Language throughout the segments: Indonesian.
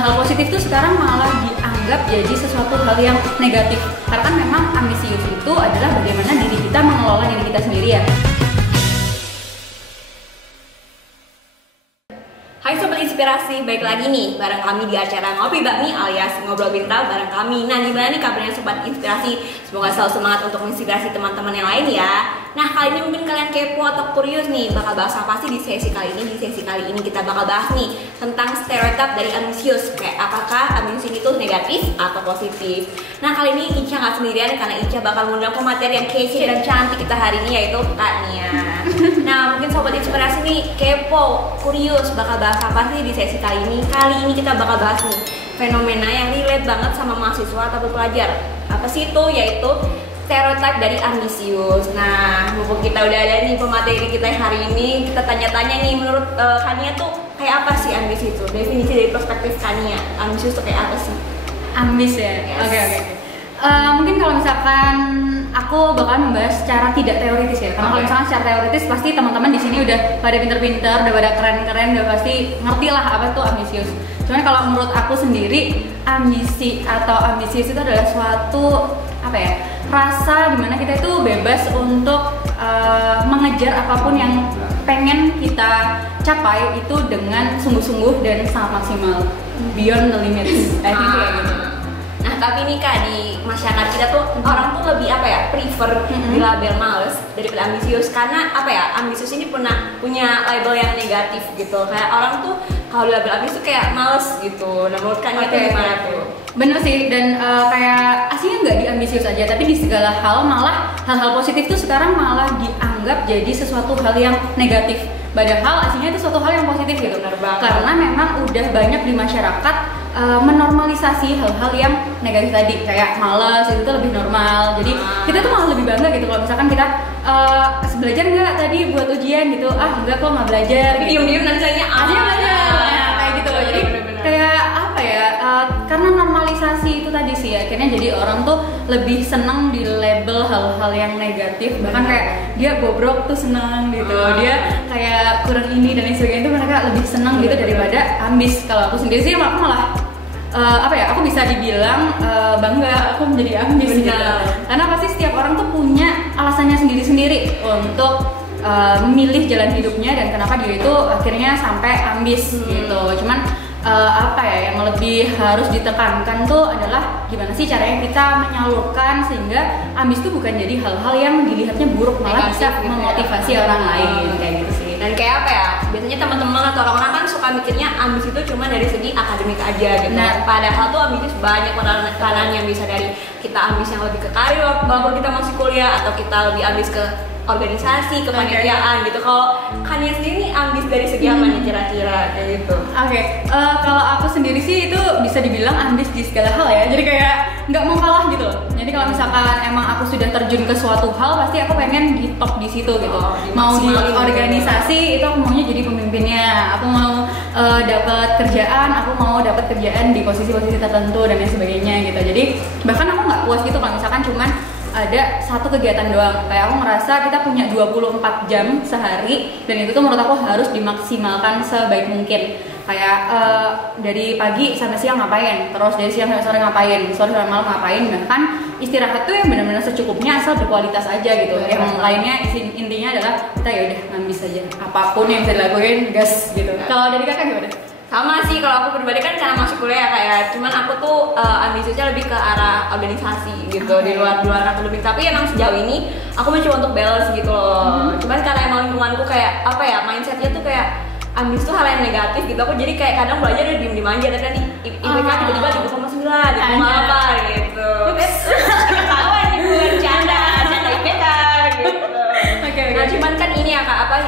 hal-hal positif tuh sekarang malah dianggap jadi sesuatu hal yang negatif. Karena kan memang ambisius itu adalah bagaimana diri kita mengelola diri kita sendiri ya. Hai Sobat Inspirasi, balik lagi nih bareng kami di acara Ngopi Bakmi alias Ngobrol Bintang bareng kami. Nah, gimana nih kabarnya Sobat Inspirasi? Semoga selalu semangat untuk menginspirasi teman-teman yang lain ya. Nah, kali ini mungkin kalian kepo atau kurius nih, bakal bahas apa sih di sesi kali ini? Di sesi kali ini kita bakal bahas nih tentang stereotip dari ambisius. Kayak apakah ambisius itu negatif atau positif? Nah, kali ini Ica nggak sendirian karena Ica bakal mengundang pemateri yang kece dan cantik kita hari ini, yaitu Kak Nia. Nah, mungkin Sobat Inspirasi nih kepo, kurius, bakal bahas apa sih di sesi kali ini? Kali ini kita bakal bahas nih fenomena yang relate banget sama mahasiswa atau pelajar. Apa sih itu? Yaitu stereotip dari ambisius. Nah, mumpung kita udah ada nih pemateri kita hari ini, kita tanya-tanya nih menurut Kania tuh kayak apa sih ambisius itu? Definisi dari perspektif Kania, ambisius tuh kayak apa sih? Ambis ya? Yes. Oke. Mungkin kalau misalkan aku bakalan membahas secara tidak teoritis ya. Karena kalau misalkan secara teoritis pasti teman-teman di sini udah pada pinter-pinter, udah pada keren-keren, udah pasti ngerti lah apa tuh ambisius. Cuman kalau menurut aku sendiri, ambisi atau ambisius itu adalah suatu rasa dimana kita itu bebas untuk mengejar apapun yang pengen kita capai itu dengan sungguh-sungguh dan sangat maksimal, beyond the limits. Kayak gitu. Nah, tapi nih Kak, di masyarakat kita tuh orang tuh lebih prefer dilabel males daripada ambisius. Karena ambisius ini punya label yang negatif gitu. Kayak orang tuh kalau dilabel ambisius tuh kayak males gitu. Nah, menurut Kak itu gimana tuh? Bener sih, dan kayak aslinya nggak di ambisius aja, tapi di segala hal, malah hal-hal positif tuh sekarang malah dianggap jadi sesuatu hal yang negatif. Padahal aslinya itu suatu hal yang positif gitu. Karena memang udah banyak di masyarakat menormalisasi hal-hal yang negatif tadi, kayak malas itu tuh lebih normal. Jadi kita tuh malah lebih bangga gitu kalau misalkan kita belajar nggak tadi buat ujian gitu, enggak kok nggak belajar. Diem-diem nanti tanya belajar. Nah, kayak gitu loh. Jadi kayak karena normalisasi itu tadi sih akhirnya jadi orang tuh lebih seneng di label hal-hal yang negatif. Bahkan kayak dia bobrok tuh seneng gitu, dia kayak kurang ini dan lain sebagainya, itu mereka lebih seneng gitu daripada ambis. Kalau aku sendiri sih aku malah aku bisa dibilang bangga aku menjadi ambis gitu. Karena pasti setiap orang tuh punya alasannya sendiri-sendiri untuk memilih jalan hidupnya dan kenapa dia itu akhirnya sampai ambis gitu. Cuman yang lebih harus ditekankan tuh adalah gimana sih caranya kita menyalurkan sehingga ambis tuh bukan jadi hal-hal yang dilihatnya buruk, malah bisa memotivasi orang lain kayak gitu sih. Dan kayak biasanya teman-teman atau orang-orang kan suka mikirnya ambis itu cuma dari segi akademik aja gitu. Nah, padahal tuh ambis banyak ranah yang bisa dari kita ambis yang lebih ke karir walaupun kita masih kuliah, atau kita lebih ambis ke organisasi, kepanitiaan gitu. Kalau Kania sendiri nih ambis dari segi apa nih kira-kira kayak gitu? Kalau aku sendiri sih itu bisa dibilang ambis di segala hal ya. Jadi kayak nggak mau kalah gitu loh. Jadi kalau misalkan emang aku sudah terjun ke suatu hal, pasti aku pengen di top di situ gitu. Mau di organisasi itu aku maunya jadi pemimpinnya. Aku mau dapat kerjaan, aku mau dapat kerjaan di posisi-posisi tertentu dan lain sebagainya gitu. Jadi bahkan aku nggak puas gitu kalau misalkan cuman ada satu kegiatan doang. Kayak aku ngerasa kita punya 24 jam sehari dan itu tuh menurut aku harus dimaksimalkan sebaik mungkin. Kayak dari pagi sampai siang ngapain, terus dari siang sampai sore ngapain, sore sampai malam ngapain. Bahkan istirahat tuh yang benar-benar secukupnya asal berkualitas aja gitu. Yang lainnya intinya adalah kita ya udah ngambis aja. Apapun yang bisa dilakuin gas gitu. Kalau dari Kakak gimana? Sama sih, kalau aku pribadi kan karena masuk kuliah kayak, cuman aku tuh ambisiusnya lebih ke arah organisasi gitu, di luar akademik. Tapi emang sejauh ini aku mencoba untuk balance gitu loh. Cuman karena emang lingkunganku kayak mindsetnya tuh kayak ambis tuh hal yang negatif gitu. Aku jadi kayak kadang belajar udah diem aja, tapi kan IPK tiba-tiba 3,9, 3,8 gitu. Ketawa nih bukan canda IPK gitu. Nah, cuman kan ini ya Kak,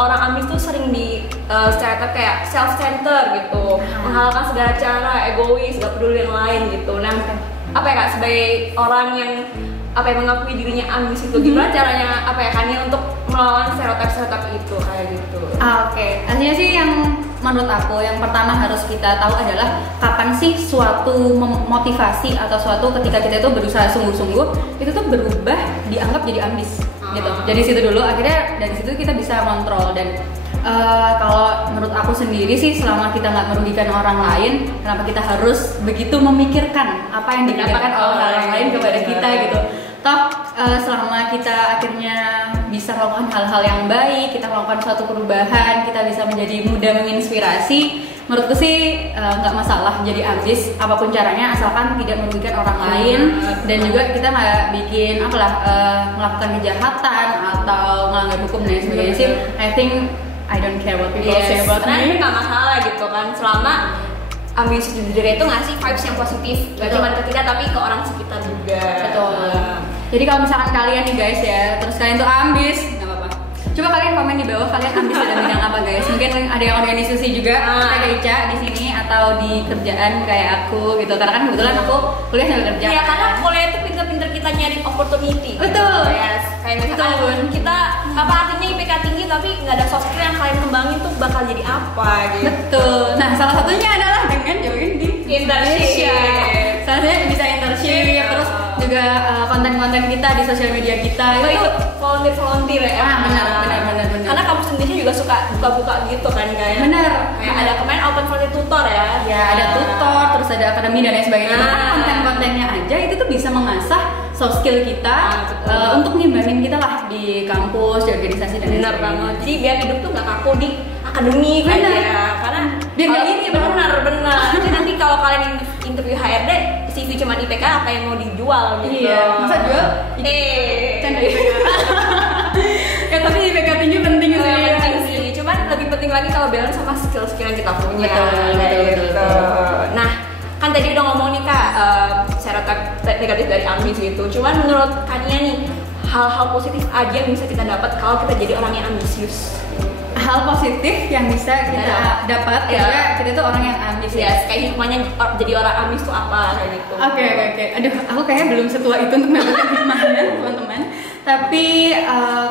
orang ambis tuh sering di stereotip kayak self-center gitu, menghalalkan segala cara, egois, gak peduli yang lain gitu. Nah, Kak, sebagai orang yang mengakui dirinya ambis itu, gimana caranya Kania untuk melawan stereotip itu kayak gitu? Artinya sih yang menurut aku yang pertama harus kita tahu adalah kapan sih suatu motivasi atau suatu ketika kita itu berusaha sungguh-sungguh itu tuh berubah dianggap jadi ambis gitu. Jadi situ dulu, akhirnya dari situ kita bisa kontrol. Dan kalau menurut aku sendiri sih, selama kita nggak merugikan orang lain, kenapa kita harus begitu memikirkan apa yang dikatakan oleh orang lain kepada kita gitu. Toh selama kita akhirnya bisa melakukan hal-hal yang baik, kita melakukan suatu perubahan, kita bisa menjadi mudah menginspirasi, menurutku sih nggak masalah jadi ambis apapun caranya, asalkan tidak merugikan orang lain dan juga kita nggak bikin melakukan kejahatan atau melanggar hukum dan sebagainya sih. I think I don't care what people say about me. Karena nggak masalah gitu kan, selama ambisi diri itu ngasih vibes yang positif, gak cuma ke kita tapi ke orang sekitar juga. Betul. Jadi kalau misalkan kalian nih guys ya, terus kalian tuh ambis, nggak apa-apa. Coba kalian komen di bawah kalian ambis dalam bidang apa guys. Mungkin ada yang organisasi juga kayak Ica di sini atau di kerjaan kayak aku gitu. Karena kan kebetulan aku kuliah sambil kerja. Iya, karena kuliah itu pinter-pinter kita nyari opportunity. Betul. Yes. Kayak misalkan kita apa artinya IPK tinggi tapi nggak ada soft skill yang kalian kembangin tuh bakal jadi apa gitu. Betul. Nah, salah satunya adalah dengan join di internship. Salah satunya bisa internship, terus juga konten-konten kita di sosial media kita itu volunteer ya. Benar. Karena kamu sendiri juga suka buka-buka gitu kan kayak. Benar. Kayak ada kemarin open volunteer tutor ya. Ya, ada tutor, terus ada akademi dan lain sebagainya. Bahkan konten-kontennya aja itu tuh bisa mengasah soft skill kita untuk ngimbangin kita lah di kampus, di organisasi dan lain sebagainya. Benar banget. Jadi biar hidup tuh nggak kaku di akademik aja. Karena biar nggak ini benar. Jadi nanti kalau kalian interview HRD CV cuma IPK, apa yang mau dijual gitu. Iya, masa jual? Canda IPK. Ya tapi IPK tinggi penting sih. Penting sih. Cuman lebih penting lagi kalau balance sama skill-skill yang kita punya. Betul. Nah, kan tadi udah ngomong nih Kak, stereotip negatif dari ambis gitu. Cuman menurut Kania nih, hal-hal positif aja yang bisa kita dapat kalau kita jadi orang yang ambisius. Hal positif yang bisa kita dapat ya, kita tuh orang yang ambis ya. Kayak hikmahnya jadi orang ambis tuh apa kayak gitu. Oke. Aduh, aku kayaknya belum setua itu untuk mendapatkan hikmahnya teman-teman. Tapi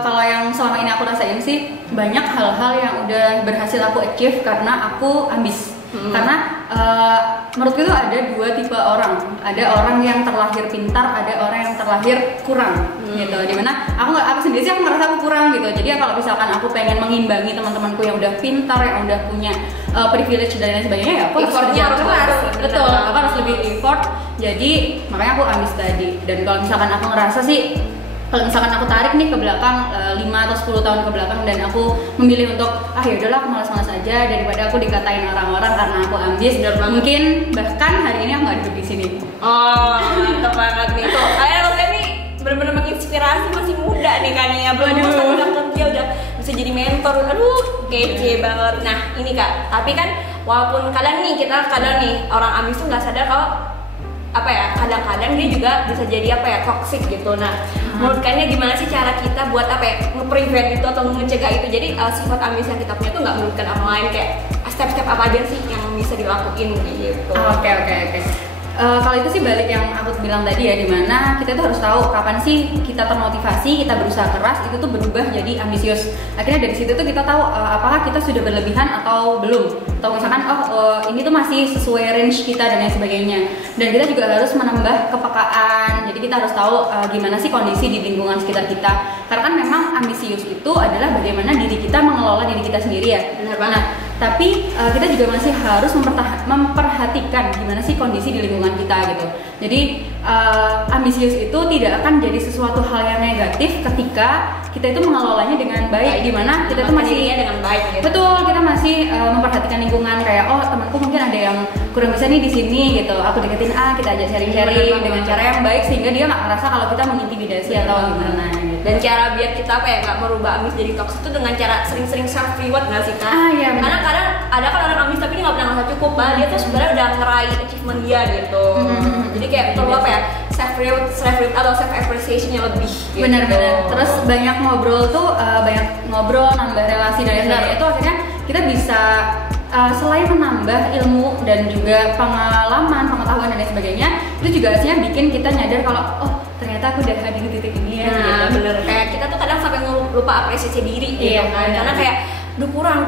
kalau yang selama ini aku rasain sih, banyak hal-hal yang udah berhasil aku achieve karena aku ambis. Karena menurutku itu ada dua tipe orang. Ada orang yang terlahir pintar, ada orang yang terlahir kurang gitu. Dimana aku sendiri sih aku ngerasa aku kurang gitu. Jadi kalau misalkan aku pengen mengimbangi teman-temanku yang udah pintar, yang udah punya privilege dan lain sebagainya, ya aku harus kerja keras. Betul, aku harus lebih effort. Jadi makanya aku ambis tadi. Dan kalau misalkan aku ngerasa sih, kalau misalkan aku tarik nih ke belakang 5 atau 10 tahun ke belakang dan aku memilih untuk ya udahlah aku malas-malas aja daripada aku dikatain orang-orang karena aku ambis, mungkin bahkan hari ini aku nggak duduk di sini. Oh, mantap banget nih. Tuh, kayak lo nih benar-benar menginspirasi, masih muda nih kan ya. Belum udah kerja udah bisa jadi mentor. Aduh, kece banget. Nah, ini Kak, tapi kan walaupun kadang nih orang ambis tuh nggak sadar kalau kadang-kadang dia juga bisa jadi toxic gitu. Nah, menurut kalian gimana sih cara kita buat nge-prevent itu atau mencegah itu? Jadi sifat ambis yang kita punya tuh nggak merugikan orang lain, kayak step-step apa aja sih yang bisa dilakuin gitu. Oke. Kalau itu sih balik yang aku bilang tadi ya, dimana kita tuh harus tahu kapan sih kita termotivasi, kita berusaha keras, itu tuh berubah jadi ambisius. Akhirnya dari situ tuh kita tahu apakah kita sudah berlebihan atau belum, atau misalkan ini tuh masih sesuai range kita dan lain sebagainya. Dan kita juga harus menambah kepekaan. Jadi kita harus tahu gimana sih kondisi di lingkungan sekitar kita. Karena kan memang ambisius itu adalah bagaimana diri kita mengelola diri kita sendiri ya. Benar banget. Tapi kita juga masih harus memperhatikan gimana sih kondisi di lingkungan kita gitu. Jadi ambisius itu tidak akan jadi sesuatu hal yang negatif ketika kita itu mengelolanya dengan baik, di mana kita itu masih dengan baik gitu. Betul, kita masih memperhatikan lingkungan, kayak temanku mungkin ada yang kurang bisa nih di sini gitu, aku deketin kita ajak sharing-sharing dengan cara yang baik sehingga dia nggak merasa kalau kita mengintimidasi atau gimana gitu. Dan cara biar kita nggak merubah ambis jadi toxic itu dengan cara sering-sering self reward nggak sih Kak? Iya, karena kadang ada kan orang ambis tapi dia nggak pernah merasa cukup, dia tuh sebenarnya udah ngeraih achievement dia gitu. Jadi kayak perlu self reward atau self appreciation yang lebih gitu. Benar-benar. Terus banyak ngobrol, nambah relasi dan lain-lain itu akhirnya kita bisa selain menambah ilmu dan juga pengetahuan dan lain sebagainya, itu juga hasilnya bikin kita nyadar kalau ternyata aku udah ada di titik ini ya. Nah, bener. Kayak kita tuh kadang sampai lupa apresiasi diri gitu kan. Karena kayak kurang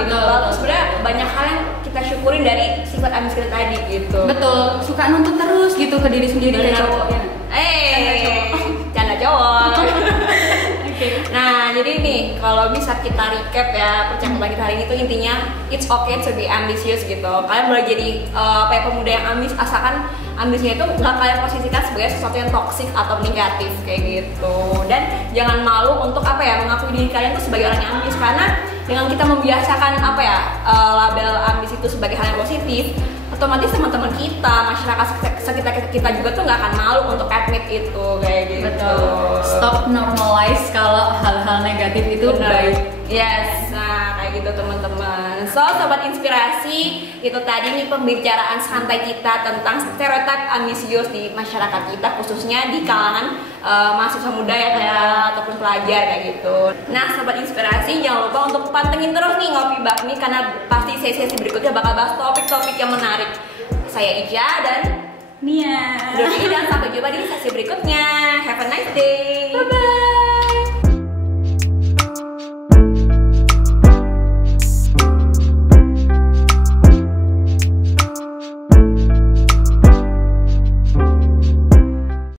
gitu. Lalu sebenarnya banyak hal yang kita syukurin dari sifat ambis kita tadi gitu. Betul. Suka nuntut terus gitu ke diri sendiri kayak cowok ya. Canda cowok. Nah, jadi nih, kalau bisa kita recap ya percakapan kita hari ini tuh intinya it's okay to be ambitious gitu. Kalian boleh jadi pemuda yang ambis, asalkan ambisnya itu nggak kalian posisikan sebagai sesuatu yang toksik atau negatif kayak gitu. Dan jangan malu untuk mengakui diri kalian tuh sebagai orang yang ambis, karena dengan kita membiasakan label ambis itu sebagai hal yang positif, otomatis teman-teman kita, masyarakat sekitar kita juga tuh nggak akan malu untuk admit itu kayak gitu. Betul. Stop normalize kalau hal-hal negatif itu baik. Yes, nah kayak gitu teman-teman. So sobat inspirasi, itu tadi nih pembicaraan santai kita tentang stereotip ambisius di masyarakat kita, khususnya di kalangan mahasiswa muda ya ataupun pelajar kayak gitu. Nah sobat inspirasi, jangan lupa untuk pantengin terus nih Ngopi Bakmi, karena pasti sesi berikutnya bakal bahas topik-topik yang menarik. Saya Ija dan Nia. dan sampai jumpa di sesi berikutnya. Have a nice day.